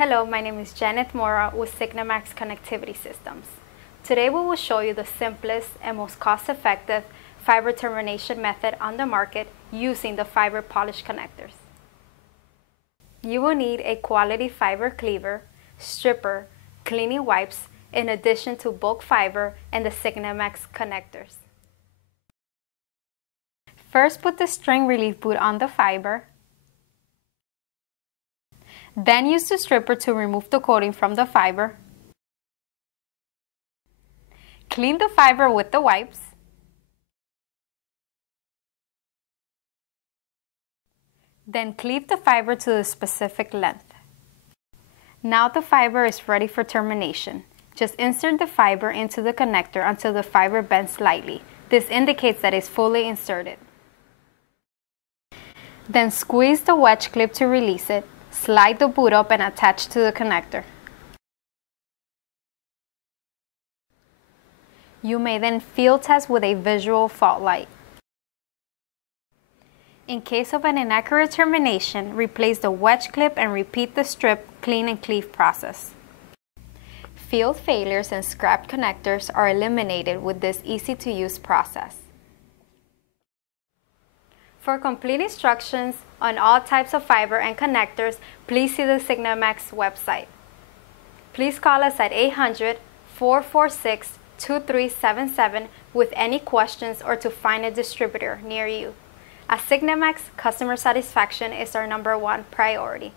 Hello, my name is Janet Mora with Signamax Connectivity Systems. Today we will show you the simplest and most cost-effective fiber termination method on the market using the fiber polish connectors. You will need a quality fiber cleaver, stripper, cleaning wipes, in addition to bulk fiber and the Signamax connectors. First, put the string relief boot on the fiber. Then use the stripper to remove the coating from the fiber. Clean the fiber with the wipes. Then cleave the fiber to the specific length. Now the fiber is ready for termination. Just insert the fiber into the connector until the fiber bends slightly. This indicates that it's fully inserted. Then squeeze the wedge clip to release it. Slide the boot up and attach to the connector. You may then field test with a visual fault light. In case of an inaccurate termination, replace the wedge clip and repeat the strip, clean and cleave process. Field failures and scrapped connectors are eliminated with this easy-to-use process. For complete instructions on all types of fiber and connectors, please see the Signamax website. Please call us at 800-446-2377 with any questions or to find a distributor near you. At Signamax, customer satisfaction is our #1 priority.